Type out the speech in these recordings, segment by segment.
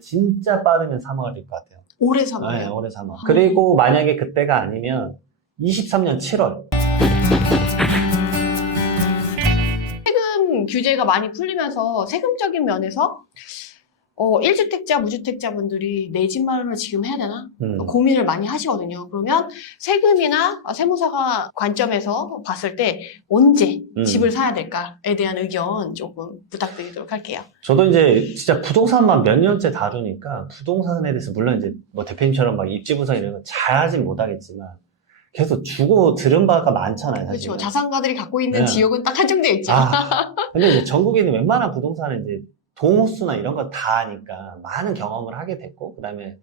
진짜 빠르면 3월일 것 같아요. 올해 네, 3월이요. 올해 3월. 그리고 만약에 그때가 아니면 23년 7월. 세금 규제가 많이 풀리면서 세금적인 면에서 어, 1주택자, 무주택자분들이 내 집 마련을 지금 해야 되나? 음. 고민을 많이 하시거든요. 그러면 세금이나 세무사가 관점에서 봤을 때 언제 음. 집을 사야 될까에 대한 의견 조금 부탁드리도록 할게요. 저도 이제 진짜 부동산만 몇 년째 다루니까 부동산에 대해서 물론 이제 뭐 대표님처럼 막 입지분석 이런 거 잘하진 못하겠지만 계속 주고 들은 바가 많잖아요. 사실. 그렇죠. 자산가들이 갖고 있는 네. 지역은 딱 한정되어 있죠. 아, 근데 이제 전국에 있는 웬만한 부동산은 이제 동호수나 이런 거 다 아니까 많은 경험을 하게 됐고, 그 다음에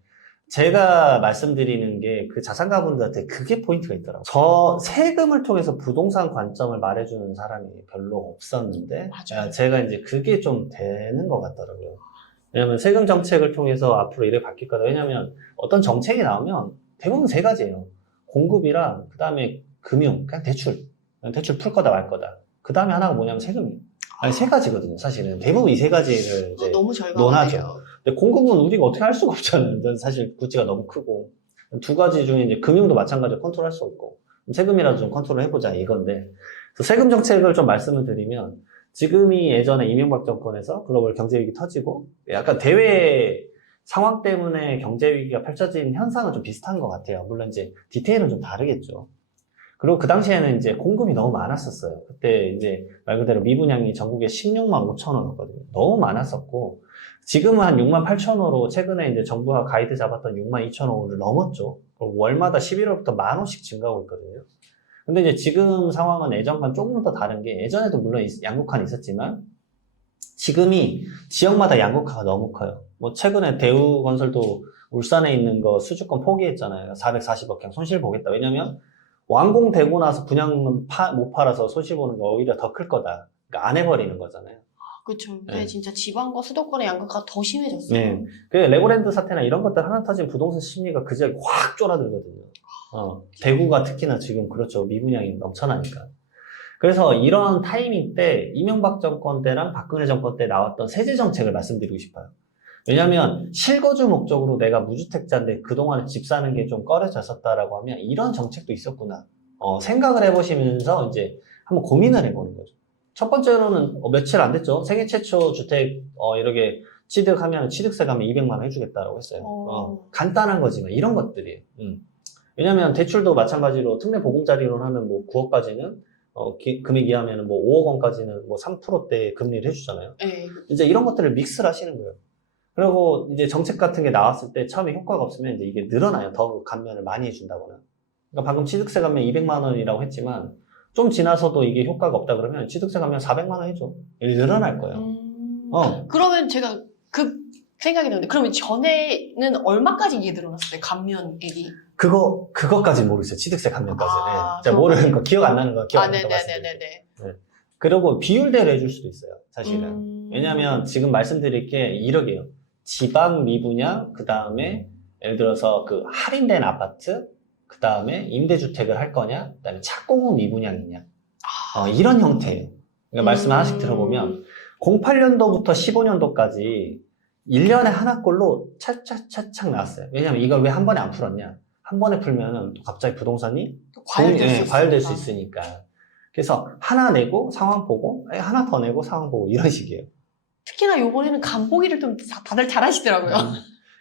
제가 말씀드리는 게 그 자산가분들한테 그게 포인트가 있더라고요. 저 세금을 통해서 부동산 관점을 말해주는 사람이 별로 없었는데, 맞아요. 아, 제가 이제 그게 좀 되는 것 같더라고요. 왜냐면 세금 정책을 통해서 앞으로 이래 바뀔 거다. 왜냐면 어떤 정책이 나오면 대부분 세 가지예요. 공급이랑, 그 다음에 금융, 그냥 대출. 그냥 대출 풀 거다 말 거다. 그 다음에 하나가 뭐냐면 세금이에요. 아니, 세 가지거든요, 사실은. 대부분 이 세 가지를 이제. 어, 너무 논하죠. 근데 공급은 우리가 어떻게 할 수가 없잖아요. 사실 구찌가 너무 크고. 두 가지 중에 이제 금융도 마찬가지로 컨트롤 할 수 없고. 세금이라도 좀 컨트롤 해보자, 이건데. 그래서 세금 정책을 좀 말씀을 드리면, 지금이 예전에 이명박 정권에서 글로벌 경제 위기 터지고, 약간 대외 상황 때문에 경제 위기가 펼쳐진 현상은 좀 비슷한 것 같아요. 물론 이제 디테일은 좀 다르겠죠. 그리고 그 당시에는 이제 공급이 너무 많았었어요. 그때 이제 말 그대로 미분양이 전국에 16만 5천 원이었거든요. 너무 많았었고, 지금은 한 6만 8천 원으로 최근에 이제 정부가 가이드 잡았던 6만 2천 원을 넘었죠. 월마다 11월부터 만 원씩 증가하고 있거든요. 근데 이제 지금 상황은 예전과는 조금 더 다른 게 예전에도 물론 있- 양극화는 있었지만 지금이 지역마다 양극화가 너무 커요. 뭐 최근에 대우건설도 울산에 있는 거 수주권 포기했잖아요. 440억 그냥 손실 보겠다. 왜냐면 완공되고 나서 분양 파- 못 팔아서 손실 보는 게 오히려 더 클 거다. 그러니까 안 해버리는 거잖아요. 그렇죠. 근데 네. 진짜 지방과 수도권의 양극화가 더 심해졌어요. 네. 그 레고랜드 사태나 이런 것들 하나 터진 부동산 심리가 그 지역에 확 쫄아들거든요. 어, 대구가 특히나 지금 그렇죠. 미분양이 넘쳐나니까. 그래서 이런 타이밍 때 이명박 정권 때랑 박근혜 정권 때 나왔던 세제 정책을 말씀드리고 싶어요. 왜냐하면 실거주 목적으로 내가 무주택자인데 그동안에 집 사는 게 좀 꺼려졌었다라고 하면 이런 정책도 있었구나. 어, 생각을 해보시면서 이제 한번 고민을 해보는 거죠. 첫 번째로는 어, 며칠 안 됐죠. 생애 최초 주택 어, 이렇게 취득하면 취득세 가면 200만 원 해주겠다라고 했어요. 어. 어, 간단한 거지만 이런 것들이에요. 음. 왜냐면 대출도 마찬가지로 특례 보금자리로 하면 뭐 9억까지는 어, 기- 금액 이하면 뭐 5억 원까지는 뭐 3%대 금리를 해주잖아요. 네. 이제 이런 것들을 믹스를 하시는 거예요. 그리고 이제 정책 같은 게 나왔을 때 처음에 효과가 없으면 이제 이게 늘어나요. 더 감면을 많이 해준다거나. 그러니까 방금 취득세 감면 200만 원이라고 했지만 좀 지나서도 이게 효과가 없다 그러면 취득세 감면 400만 원 해줘. 이게 늘어날 거예요. 음, 어. 그러면 제가 그 생각이 드는데 그러면 전에는 얼마까지 이게 늘어났어요? 감면액이? 그거, 그것까지 모르겠어요. 취득세 감면까지. 아, 네. 제가 모르는 거, 기억 안 나는 거, 기억 아, 안 나는 거 말씀드릴게요. 네네네네네. 그리고 비율대로 해줄 수도 있어요. 사실은. 음. 왜냐하면 지금 말씀드릴 게 이러게요. 지방 미분양, 그 다음에 예를 들어서 그 할인된 아파트, 그 다음에 임대주택을 할 거냐, 그 다음에 착공후 미분양이냐. 어, 이런 형태예요. 그러니까 말씀 음. 하나씩 들어보면 08년도부터 15년도까지 1년에 하나꼴로 차차차착 나왔어요. 왜냐하면 이걸 왜 한 번에 안 풀었냐. 한 번에 풀면은 또 갑자기 부동산이 또 과열될 네, 수 과열될 수 있으니까. 그래서 하나 내고 상황 보고 에, 하나 더 내고 상황 보고 이런 식이에요. 특히나 요번에는 간보기를 좀 다- 다들 잘하시더라고요.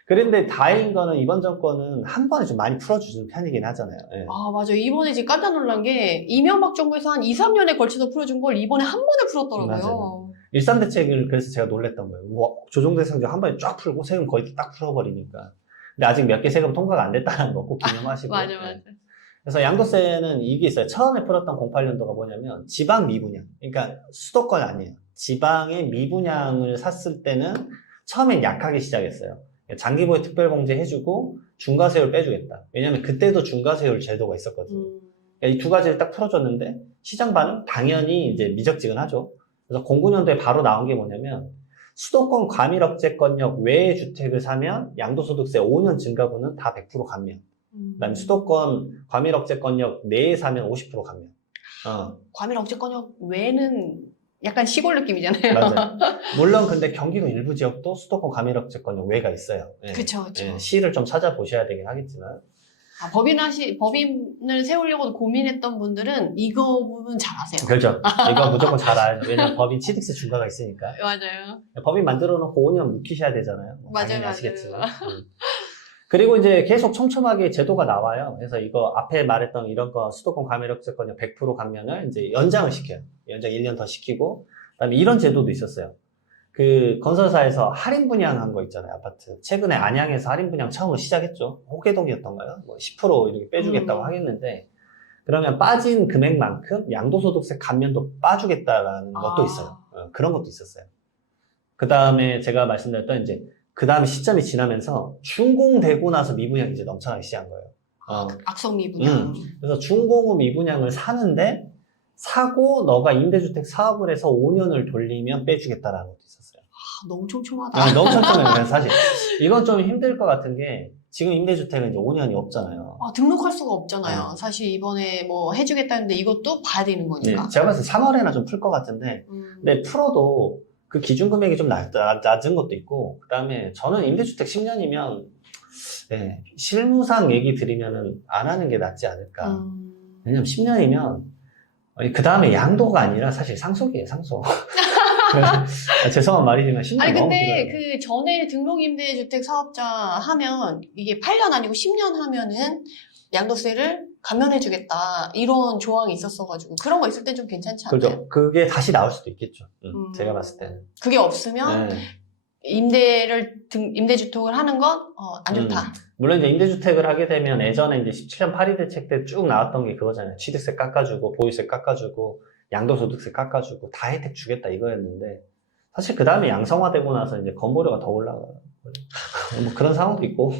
그런데 다행인 거는 이번 정권은 한 번에 좀 많이 풀어주는 편이긴 하잖아요. 예. 아, 맞아요. 이번에 지금 깜짝 놀란 게 이명박 정부에서 한 2, 3년에 걸쳐서 풀어준 걸 이번에 한 번에 풀었더라고요. 맞아요. 일산 대책을 그래서 제가 놀랬던 거예요. 뭐, 조정 대상자 한 번에 쫙 풀고 세금 거의 딱 풀어버리니까. 근데 아직 몇 개 세금 통과가 안 됐다는 거 꼭 기념하시고. 맞아, 예. 맞아. 그래서 양도세는 이게 있어요. 처음에 풀었던 08년도가 뭐냐면 지방 미분양. 그러니까 수도권 아니에요. 지방의 미분양을 샀을 때는 처음엔 약하게 시작했어요. 장기보유 특별공제 해주고 중과세율 빼주겠다. 왜냐면 그때도 중과세율 제도가 있었거든요. 음, 이두 가지를 딱 풀어줬는데 시장 반응 당연히 이제 미적지근하죠. 그래서 09년도에 바로 나온 게 뭐냐면 수도권 과밀억제권역 외의 주택을 사면 양도소득세 5년 증가분은 다 100% 감면. 음. 그다음에 수도권 과밀억제권역 내에 사면 50% 감면. 어, 과밀 억제권역 외에는 약간 시골 느낌이잖아요. 맞아요. 물론 근데 경기도 일부 지역도 수도권 가밀업채권 용외가 있어요. 예. 그쵸, 그쵸. 예, 시를 좀 찾아보셔야 되긴 하겠지만. 아, 법인 하시, 법인을 세우려고 고민했던 분들은 이거 부분 잘 아세요. 그렇죠. 이거 무조건 잘 알죠. 왜냐면 법인 취득세 중과가 있으니까. 맞아요. 법인 만들어 놓고 5년 묵히셔야 되잖아요. 뭐 맞아요, 당연히 맞아요. 아시겠지만. 음. 그리고 이제 계속 촘촘하게 제도가 나와요. 그래서 이거 앞에 말했던 이런 거 수도권 가밀업채권 100% 감면을 이제 연장을 시켜요. 연장 1년 더 시키고 그다음에 이런 제도도 있었어요. 그 건설사에서 할인 분양한 거 있잖아요, 아파트. 최근에 안양에서 할인 분양 처음으로 시작했죠. 호계동이었던가요? 뭐 10% 이렇게 빼주겠다고 음. 하겠는데 그러면 빠진 금액만큼 양도소득세 감면도 빠주겠다라는 것도 아. 있어요. 어, 그런 것도 있었어요. 그 다음에 제가 말씀드렸던 이제 그 다음에 시점이 지나면서 준공되고 나서 미분양이 이제 넘쳐나기 시작한 거예요. 어, 악성 미 분양. 그래서 준공 후 미분양을 사는데 사고 너가 임대주택 사업을 해서 5년을 돌리면 빼주겠다라는 것도 있었어요. 아, 너무 촘촘하다. 아, 너무 천천해요. 사실 이건 좀 힘들 것 같은 게 지금 임대주택은 이제 5년이 없잖아요. 아, 등록할 수가 없잖아요. 사실 이번에 뭐 해주겠다는데 이것도 봐야 되는 네, 거니까. 제가 봤을 때 3월에나 좀 풀 것 같은데 음. 근데 풀어도 그 기준 금액이 좀 낮, 낮은 것도 있고 그다음에 저는 임대주택 10년이면 네, 실무상 얘기 드리면은 안 하는 게 낫지 않을까. 음. 왜냐면 10년이면 그 다음에 양도가 아니라 사실 상속이에요, 상속. 아, 죄송한 말이지만 10년 아니 근데. 그 전에 등록임대주택 사업자 하면 이게 8년 아니고 10년 하면은 양도세를 감면해주겠다 이런 조항이 있었어가지고 그런 거 있을 땐 좀 괜찮지 않나요? 그죠? 그게 다시 나올 수도 있겠죠. 음, 음. 제가 봤을 때는. 그게 없으면 네. 임대를 등 임대 주택을 하는 건 안 좋다. 음. 물론 이제 임대주택을 하게 되면 예전에 이제 17년 파리 대책 때 쭉 나왔던 게 그거잖아요. 취득세 깎아주고, 보유세 깎아주고, 양도소득세 깎아주고, 다 혜택 주겠다 이거였는데, 사실 그 다음에 양성화되고 나서 이제 건보료가 더 올라가요. 뭐 그런 상황도 있고.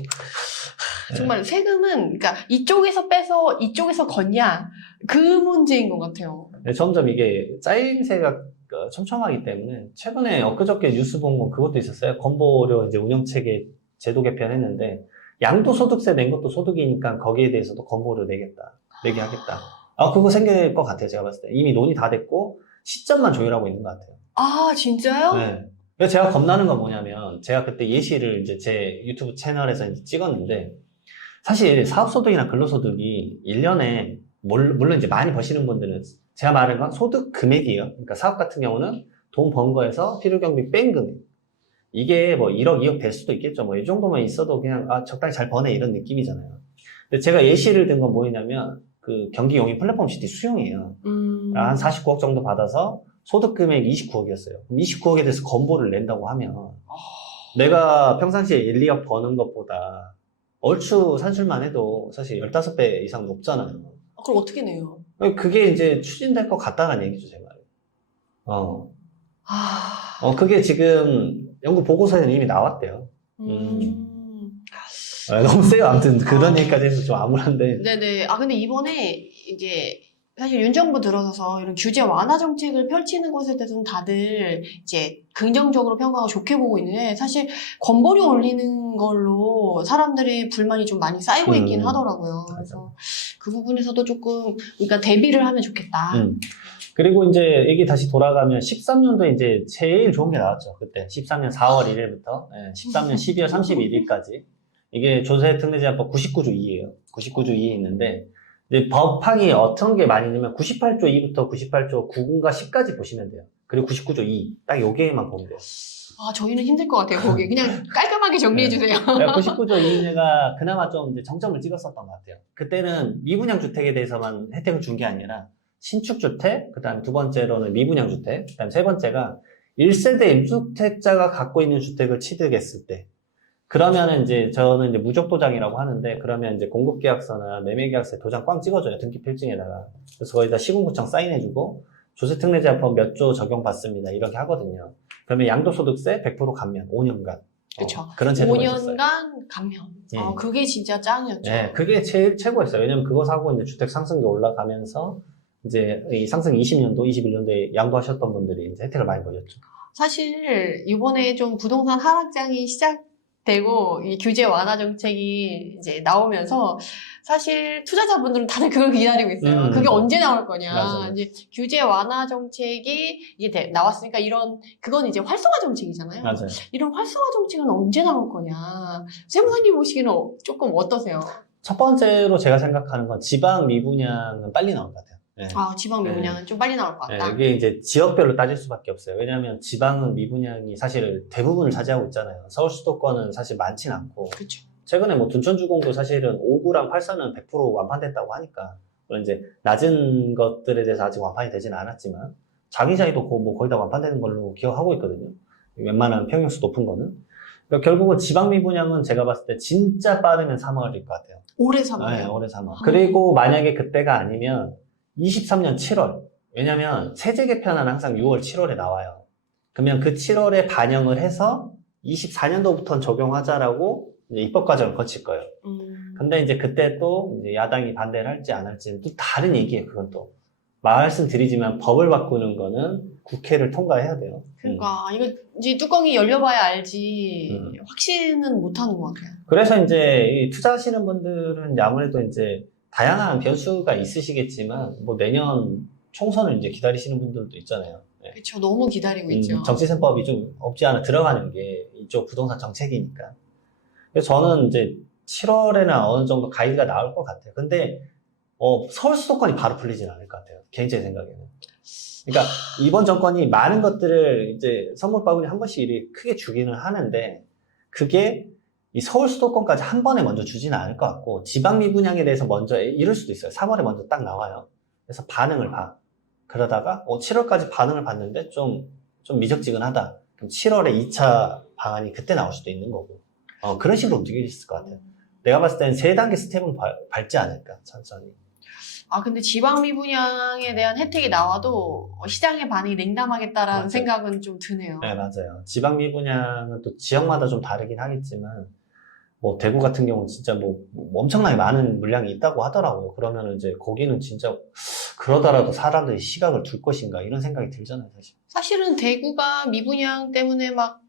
네. 정말 세금은 그러니까 이쪽에서 빼서 이쪽에서 걷냐 그 문제인 것 같아요. 네, 점점 이게 짜임새가 어, 촘촘하기 때문에 최근에 엊그저께 뉴스 본 건 그것도 있었어요. 건보료 이제 운영체계 제도 개편했는데 양도소득세 낸 것도 소득이니까 거기에 대해서도 건보료 내겠다, 내게 하겠다. 아 그거 생길 것 같아요. 제가 봤을 때 이미 논의 다 됐고 시점만 조율하고 있는 것 같아요. 아 진짜요? 네. 그래서 제가 겁나는 건 뭐냐면 제가 그때 예시를 이제 제 유튜브 채널에서 찍었는데 사실 사업소득이나 근로소득이 1년에 물론 이제 많이 버시는 분들은 제가 말한 건 소득 금액이에요. 그러니까 사업 같은 경우는 돈 번 거에서 필요경비 뺀 금액. 이게 뭐 1억, 2억 될 수도 있겠죠. 뭐 이 정도만 있어도 그냥 아, 적당히 잘 버네 이런 느낌이잖아요. 근데 제가 예시를 든 건 뭐냐면 그 경기 용인 플랫폼 시티 수용이에요. 음. 한 49억 정도 받아서 소득 금액 29억이었어요. 그럼 29억에 대해서 건보를 낸다고 하면 내가 평상시에 1, 2억 버는 것보다 얼추 산술만 해도 사실 15배 이상 높잖아요. 아, 그럼 어떻게 내요? 그게 이제 추진될 것 같다는 얘기죠, 제 말이. 어. 아. 어, 그게 지금 연구 보고서에는 이미 나왔대요. 음. 아, 너무 세요. 아무튼 그런 아. 얘기까지 해서 좀 암울한데. 네네. 아 근데 이번에 이제 사실 윤 정부 들어서서 이런 규제 완화 정책을 펼치는 것에 대해서는 다들 이제 긍정적으로 평가하고 좋게 보고 있는데 사실 건보료 올리는 걸로 사람들의 불만이 좀 많이 쌓이고 있긴 음. 하더라고요. 그래서 그 부분에서도 조금 그러니까 대비를 하면 좋겠다. 음. 그리고 이제 얘기 다시 돌아가면 13년도 이제 제일 좋은 게 나왔죠. 그때 13년 4월 1일부터 13년 12월 31일까지 이게 조세 특례제한법 99조 2예요. 99조 2에 있는데 법항이 어떤 게 많이 있냐면 98조 2부터 98조 9가 10까지 보시면 돼요. 그리고 99조 2. 딱 요게만 보면 돼요. 아 저희는 힘들 것 같아요. 거기 그냥 깔끔하게 정리해 주세요. 99조 2제가 그나마 좀 이제 정점을 찍었었던 것 같아요. 그때는 미분양 주택에 대해서만 혜택을 준 게 아니라 신축 주택, 그 다음에 두 번째로는 미분양 주택, 그 다음에 세 번째가 1세대 1주택자가 갖고 있는 주택을 취득했을 때 그러면은 이제 저는 이제 무적 도장이라고 하는데 그러면 이제 공급 계약서나 매매 계약서에 도장 꽝 찍어줘요 등기 필증에다가 그래서 거기다 시군구청 사인해주고 조세특례제한법 몇 조 적용받습니다 이렇게 하거든요. 그러면 양도소득세 100% 감면 5년간 그쵸. 어, 그런 제도가 있었어요. 5년간 감면. 예. 아 그게 진짜 짱이었죠. 네, 그게 제일 최고였어요. 왜냐면 그거 사고 이제 주택 상승률 올라가면서 이제 이 상승 20년도, 21년도에 양도하셨던 분들이 이제 혜택을 많이 보셨죠. 사실 이번에 좀 부동산 하락장이 시작 되고 이 규제 완화 정책이 이제 나오면서 사실 투자자분들은 다들 그걸 기다리고 있어요. 음. 그게 언제 나올 거냐. 맞아요. 이제 규제 완화 정책이 이제 돼- 나왔으니까 이런 그건 이제 활성화 정책이잖아요. 맞아요. 이런 활성화 정책은 언제 나올 거냐. 세무사님 보시기는 어- 조금 어떠세요? 첫 번째로 제가 생각하는 건 지방 미분양은 빨리 나올 것 같아요. 네. 아 지방 네. 미분양은 좀 빨리 나올 것 네, 같다. 이게 이제 지역별로 따질 수밖에 없어요. 왜냐하면 지방은 미분양이 사실 대부분을 차지하고 있잖아요. 서울 수도권은 사실 많진 않고 그렇죠. 최근에 뭐 둔천주공도 사실은 5구랑 8사는 100% 완판됐다고 하니까 물론 이제 낮은 것들에 대해서 아직 완판이 되지는 않았지만 자기자기도 거- 뭐 거의 다 완판되는 걸로 기억하고 있거든요. 웬만한 평형수 높은 거는. 그러니까 결국은 지방 미분양은 제가 봤을 때 진짜 빠르면 3월일 것 같아요. 올해 네, 사나요? 올해 3월. 아. 그리고 만약에 그때가 아니면 23년 7월. 왜냐면 세제 개편은 항상 6월, 7월에 나와요. 그러면 그 7월에 반영을 해서 24년도부터는 적용하자라고 이제 입법 과정을 거칠 거예요. 음. 근데 이제 그때 또 이제 야당이 반대를 할지 안 할지는 또 다른 얘기예요. 그건 또. 말씀드리지만 법을 바꾸는 거는 국회를 통과해야 돼요. 음. 그러니까 이거 이제 뚜껑이 열려봐야 알지 음. 확신은 못하는 것 같아요. 그래서 이제 이 투자하시는 분들은 이제 아무래도 이제 다양한 변수가 있으시겠지만 뭐 내년 총선을 이제 기다리시는 분들도 있잖아요. 네. 그렇죠. 너무 기다리고 음, 있죠. 정치생법이 좀 없지 않아 들어가는 게 이쪽 부동산 정책이니까. 그래서 저는 이제 7월에나 어느 정도 가이드가 나올 것 같아요. 근데 어, 서울 수도권이 바로 풀리진 않을 것 같아요. 개인적인 생각에는. 그러니까 이번 정권이 많은 것들을 이제 선물 바구니 한 번씩 이렇게 크게 주기는 하는데 그게 이 서울 수도권까지 한 번에 먼저 주지는 않을 것 같고 지방 미분양에 대해서 먼저 이럴 수도 있어요. 3월에 먼저 딱 나와요. 그래서 반응을 봐. 그러다가 어, 7월까지 반응을 봤는데 좀, 좀 미적지근하다. 그럼 7월에 2차 방안이 그때 나올 수도 있는 거고. 어, 그런 식으로 움직일 수 있을 것 같아요. 내가 봤을 때는 세 단계 스텝은 밟, 밟지 않을까, 천천히. 아 근데 지방 미분양에 대한 혜택이 나와도 시장의 반응이 냉담하겠다라는 맞아요. 생각은 좀 드네요. 네, 맞아요. 지방 미분양은 또 지역마다 좀 다르긴 하겠지만, 뭐, 대구 같은 경우는 진짜 뭐, 뭐 엄청나게 많은 물량이 있다고 하더라고요. 그러면은 이제 거기는 진짜, 그러더라도 사람들이 시각을 둘 것인가, 이런 생각이 들잖아요, 사실. 사실은 대구가 미분양 때문에 막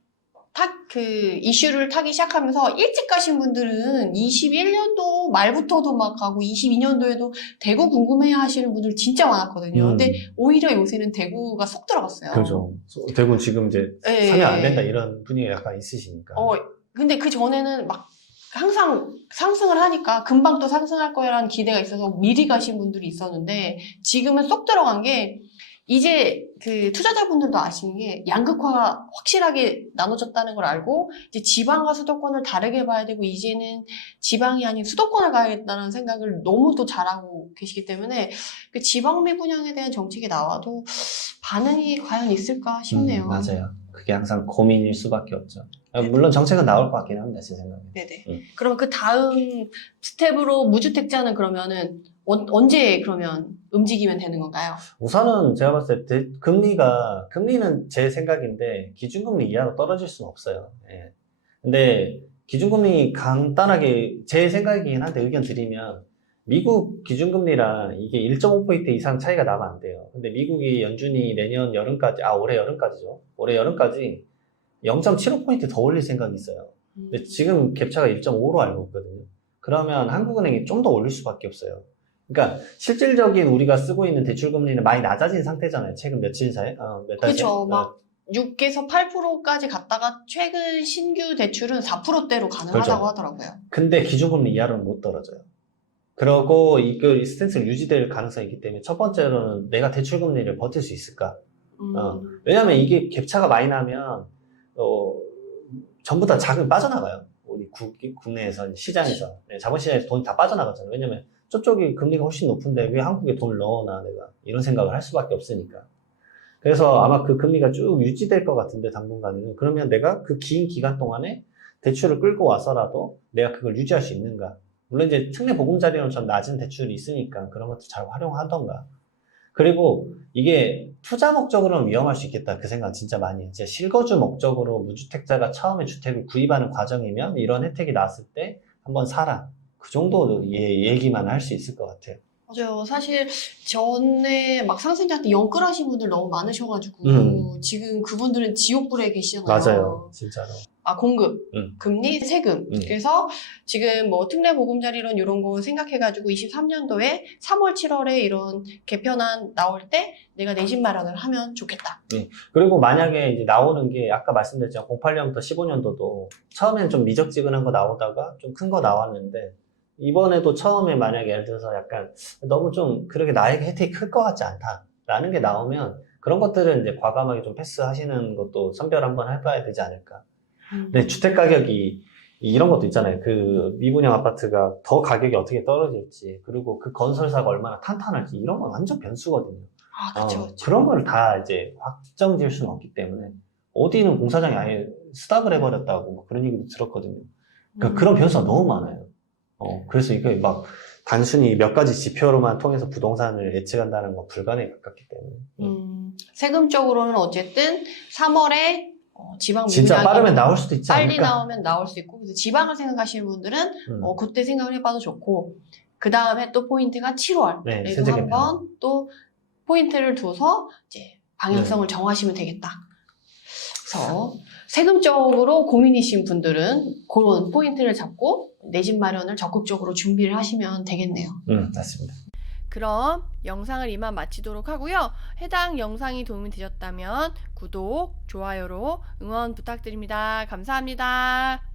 탁, 그, 이슈를 타기 시작하면서 일찍 가신 분들은 21년도 말부터도 막 가고 22년도에도 대구 궁금해 하시는 분들 진짜 많았거든요. 근데 오히려 요새는 대구가 쏙 들어갔어요. 음. 그죠. 대구는 지금 이제 예. 상영 안 된다, 이런 분위기가 약간 있으시니까. 어, 근데 그 전에는 막 항상 상승을 하니까 금방 또 상승할 거라는 기대가 있어서 미리 가신 분들이 있었는데 지금은 쏙 들어간 게 이제 그 투자자분들도 아시는 게 양극화가 확실하게 나눠졌다는 걸 알고 이제 지방과 수도권을 다르게 봐야 되고 이제는 지방이 아닌 수도권을 가야겠다는 생각을 너무 또 잘하고 계시기 때문에 그 지방 미분양에 대한 정책이 나와도 반응이 과연 있을까 싶네요. 음, 맞아요. 그게 항상 고민일 수밖에 없죠. 아, 물론 정책은 나올 것 같긴 합니다, 제 생각에. 네네. 음. 그럼 그 다음 스텝으로 무주택자는 그러면은 언, 언제 그러면 움직이면 되는 건가요? 우선은 제가 봤을 때 대- 금리가 금리는 제 생각인데 기준금리 이하로 떨어질 수는 없어요. 예. 근데 기준금리 간단하게 제 생각이긴 한데 의견 드리면 미국 기준금리랑 이게 1.5포인트 이상 차이가 나면 안 돼요. 근데 미국이 연준이 내년 여름까지 아 올해 여름까지죠. 올해 여름까지 0.75포인트 더 올릴 생각이 있어요. 근데 지금 갭차가 1.5로 알고 있거든요. 그러면 한국은행이 좀 더 올릴 수밖에 없어요. 그러니까 실질적인 우리가 쓰고 있는 대출 금리는 많이 낮아진 상태잖아요. 최근 며칠 사이, 어, 몇 달. 사이? 막 6에서 8%까지 갔다가 최근 신규 대출은 4%대로 가능하다고 그렇죠. 하더라고요. 근데 기준금리 이하로는 못 떨어져요. 그러고 이거 이 스탠스가 유지될 가능성이 있기 때문에 첫 번째로는 내가 대출 금리를 버틸 수 있을까? 음, 어. 왜냐하면 이게 갭차가 많이 나면 어, 전부 다 자금이 빠져나가요. 우리 국, 국내에서 시장에서 네, 자본시장에서 돈이 다 빠져나가잖아요. 왜냐면 저쪽이 금리가 훨씬 높은데 왜 한국에 돈을 넣어놔 내가 이런 생각을 할 수밖에 없으니까. 그래서 아마 그 금리가 쭉 유지될 것 같은데 당분간은 그러면 내가 그 긴 기간 동안에 대출을 끌고 와서라도 내가 그걸 유지할 수 있는가? 물론 이제 특례 보금자리는 전 낮은 대출이 있으니까 그런 것도 잘 활용하던가. 그리고 이게 투자 목적으로는 위험할 수 있겠다 그 생각 진짜 많이. 이제 실거주 목적으로 무주택자가 처음에 주택을 구입하는 과정이면 이런 혜택이 나왔을 때 한번 사라 그 정도 예, 얘기만 할 수 있을 것 같아요. 맞아요. 사실 전에 막 상생자한테 영끌하신 분들 너무 많으셔가지고 음. 지금 그분들은 지옥불에 계시잖아요. 맞아요, 진짜로. 아 공급, 음. 금리, 세금. 음. 그래서 지금 뭐 특례 보금자리론 이런 거 생각해가지고 23년도에 3월, 7월에 이런 개편안 나올 때 내가 내신 마련을 하면 좋겠다. 그리고 만약에 이제 나오는 게 아까 말씀드렸지만 08년부터 15년도도 처음엔 좀 미적지근한 거 나오다가 좀 큰 거 나왔는데 이번에도 처음에 만약에 예를 들어서 약간 너무 좀 그렇게 나에게 혜택이 클 것 같지 않다라는 게 나오면 그런 것들은 이제 과감하게 좀 패스하시는 것도 선별 한번 해봐야 되지 않을까. 근데 주택 가격이 이런 것도 있잖아요. 그 미분양 아파트가 더 가격이 어떻게 떨어질지 그리고 그 건설사가 얼마나 탄탄할지 이런 건 완전 변수거든요. 아, 그쵸, 어, 그쵸. 그런 걸 다 이제 확정 지을 수는 없기 때문에 어디는 공사장이 아예 스탑을 해버렸다고 뭐 그런 얘기도 들었거든요. 그러니까 음. 그런 변수가 너무 많아요. 어, 그래서 이게 막 단순히 몇 가지 지표로만 통해서 부동산을 예측한다는 건 불가능에 가깝기 때문에 음, 세금적으로는 어쨌든 3월에 어, 지방 진짜 미분양이 빠르면 나올 수도 있지 빨리 않을까? 나오면 나올 수 있고 그래서 지방을 생각하시는 분들은 음. 어, 그때 생각을 해봐도 좋고 그 다음에 또 포인트가 7월 네, 그리고 세제 개편. 한번 또 포인트를 둬서 이제 방향성을 네. 정하시면 되겠다. 그래서 세금적으로 고민이신 분들은 그런 포인트를 잡고 내 집 마련을 적극적으로 준비를 하시면 되겠네요. 음, 맞습니다. 그럼 영상을 이만 마치도록 하고요. 해당 영상이 도움이 되셨다면 구독, 좋아요로 응원 부탁드립니다. 감사합니다.